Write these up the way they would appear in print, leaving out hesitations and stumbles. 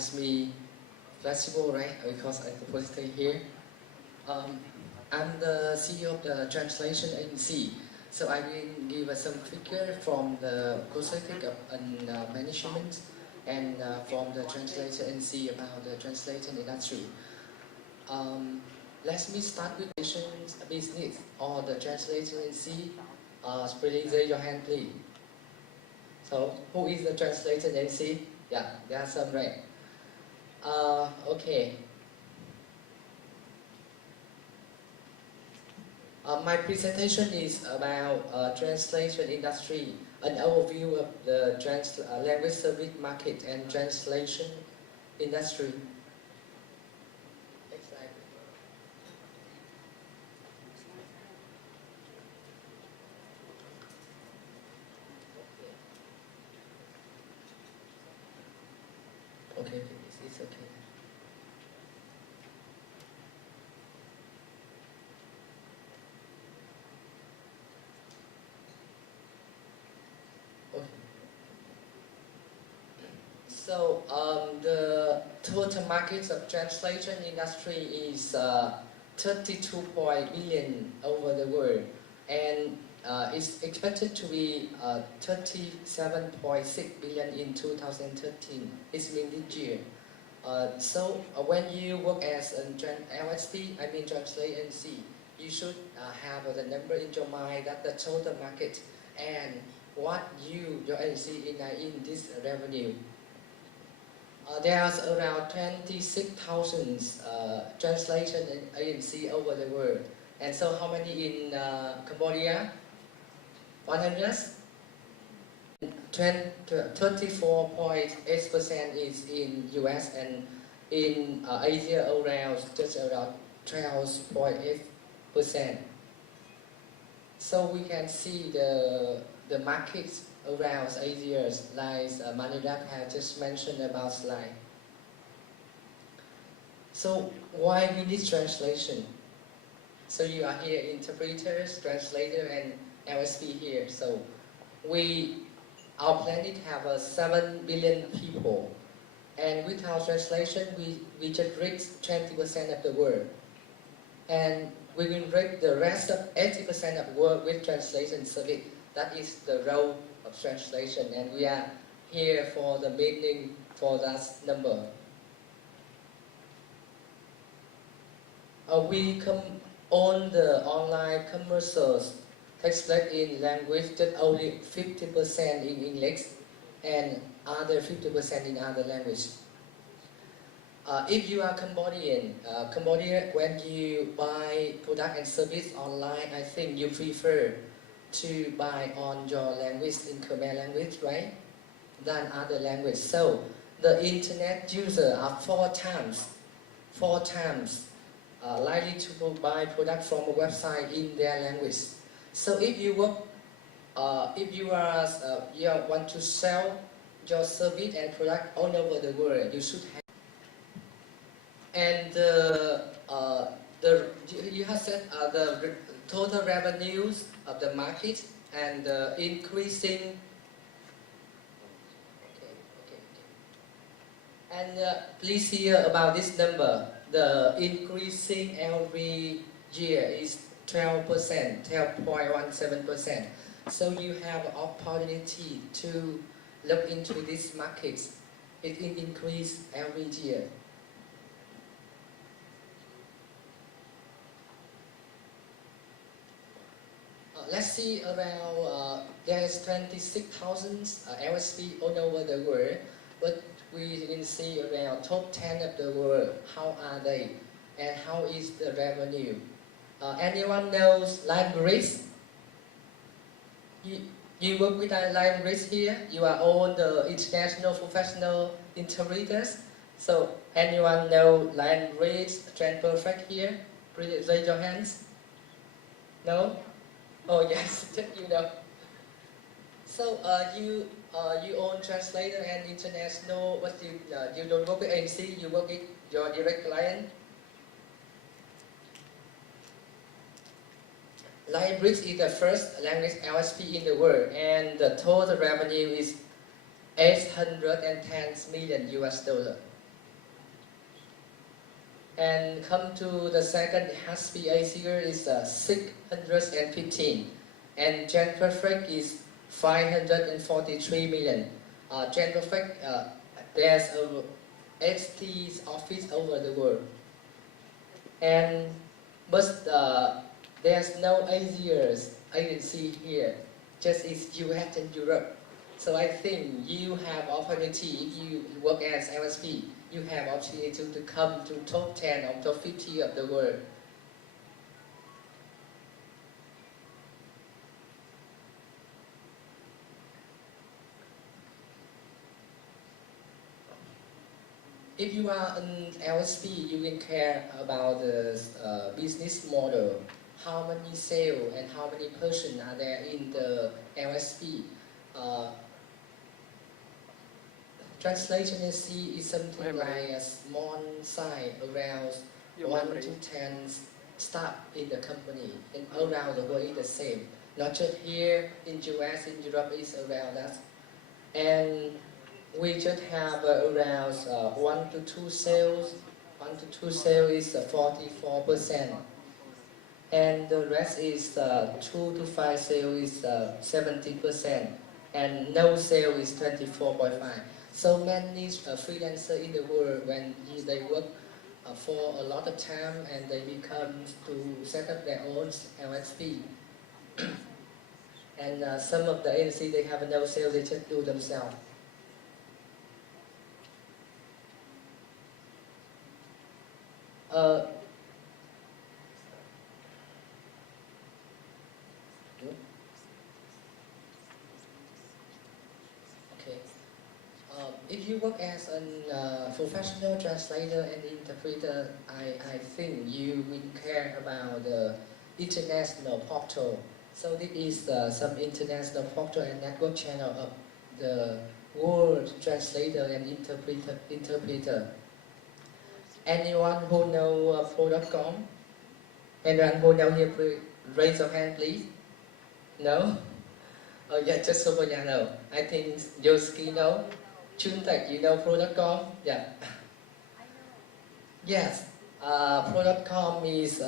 ask me flexible, right? Because I'm supposed to stay here. I'm the CEO of the translation agency. So I will give some figure from the perspective of management and from the translation agency about the translation industry. Let me start with business or the translation agency. Please raise your hand, please. So who is the translation agency? Yeah, there are some, right? Okay. My presentation is about translation industry, an overview of the language service market and translation industry. Next slide. Okay, it's okay. So the total market of translation industry is 32 billion over the world, and it's expected to be 37.6 billion in 2013. It's mean this year. When you work as an LSP, I mean translate agency, you should have the number in your mind that the total market and what your agency in this revenue. There's around 26,000 translation agency over the world. And so how many in Cambodia? 100? 34.8% is in US, and in Asia just around 12.8%. So we can see the markets around Asia, like Manirak has just mentioned about slide. So why we need translation? So you are here, interpreters, translator, and LSP here. So our planet have 7 billion people, and without translation, we just reach 20% of the world, and we will reach the rest of 80% of the world with translation service. That is the role of translation, and we are here for the meaning for that number. We own the online commercials takes place in language that only 50% in English and other 50% in other language. If you are Cambodian, when you buy product and service online, I think you prefer to buy on your language, in Khmer language, right, than other language. So the internet user are four times likely to buy product from a website in their language. So if you want to sell your service and product all over the world, you should have. And you have said the total revenues of the market and increasing. And please hear about this number. The increasing every year is 12%, 12.17%. So you have opportunity to look into these markets. It increase every year. Let's see around there is 26,000 LSP all over the world, but we will see around top 10 of the world. How are they, and how is the revenue? Anyone knows libraries? You work with libraries here. You are all the international professional interpreters. So anyone know libraries? Trend perfect here. Please raise your hands. No? Oh yes, you know. So you own translator and international. What you don't work with agency. You work with your direct client. Libraries is the first language LSP in the world, and the total revenue is $810 million. And come to the second HBA figure is 615. And Gen Perfect is 543 million. Gen Perfect, there's a HT office over the world. And but there's no Asia's agency here, just is US and Europe. So I think you have opportunity if you work as LSP, you have opportunity to come to top 10 or top 50 of the world. If you are an LSP, you can care about the business model, how many sales and how many persons are there in the LSP. Translation agency is something like a small size around 1 to 10 staff in the company, and around the world is the same. Not just here in US, in Europe is around that. And we just have around 1 to 2 sales. 1 to 2 sales is 44%. And the rest is 2 to 5 sales is 70%. And no sale is 24.5. So many freelancers in the world, when they work for a lot of time and they become to set up their own LSP. And some of the agency, they have no sales, they just do themselves. Okay. If you work as a professional translator and interpreter, I think you will care about the international portal. So this is some international portal and network channel of the world translator and interpreter. Anyone who know pro.com? Anyone who know here, please raise your hand, please. No? Oh yeah, just over there, no. I think Yoski know. Chuntak, you know pro.com? Yeah. Yes. Pro.com is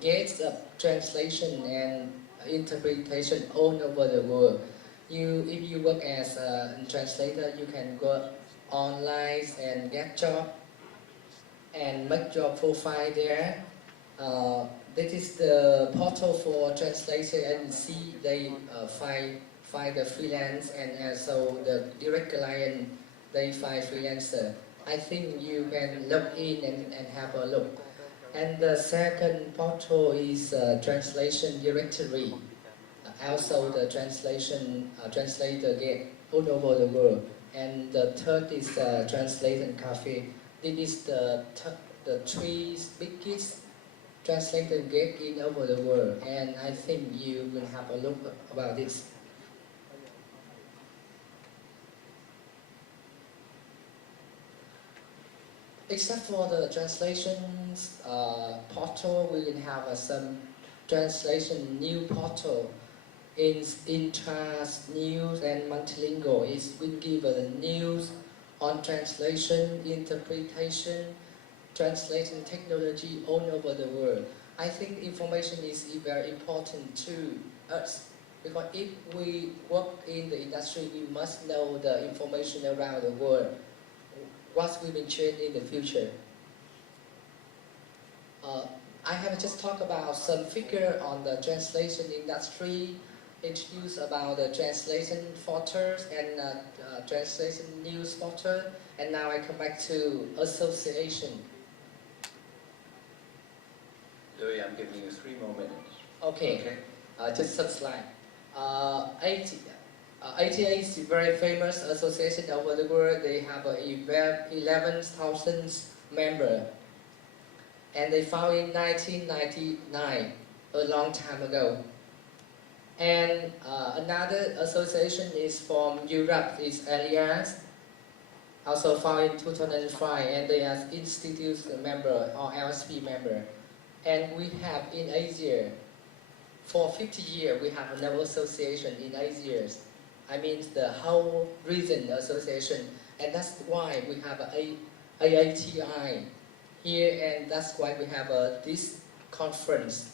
gates of translation and interpretation all over the world. If you work as a translator, you can go online and get job and make your profile there. This is the portal for translation and see they find the freelance and also the direct client they find freelancer. I think you can log in and have a look. And the second portal is translation directory. Also the translator get all over the world. And the third is translation cafe. This is the three biggest translator get in over the world, and I think you will have a look about this. Except for the translations portal, we will have some translation new portal in Trans News and Multilingual. It will give the news on translation, interpretation, translation technology all over the world. I think information is very important to us because if we work in the industry, we must know the information around the world, what will be changed in the future. I have just talked about some figure on the translation industry, introduced about the translation portals and translation news portal, and now I come back to association. Louis, I'm giving you 3 more minutes. Okay. Just some slide. ATA is a very famous association over the world. They have 11,000 members. And they founded in 1999, a long time ago. And another association is from Europe, is Alliance, also founded in 2005, and they are institute member or LSP member. And we have in Asia, for 50 years, we have no association in Asia. I mean the whole region association, and that's why we have AATI. here, and that's why we have this conference.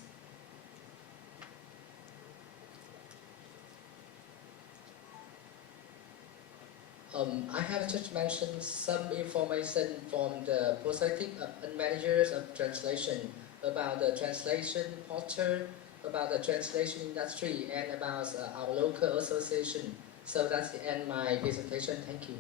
I have just mentioned some information from the prosthetic managers of translation about the translation portal, about the translation industry, and about our local association. So that's the end of my presentation. Thank you.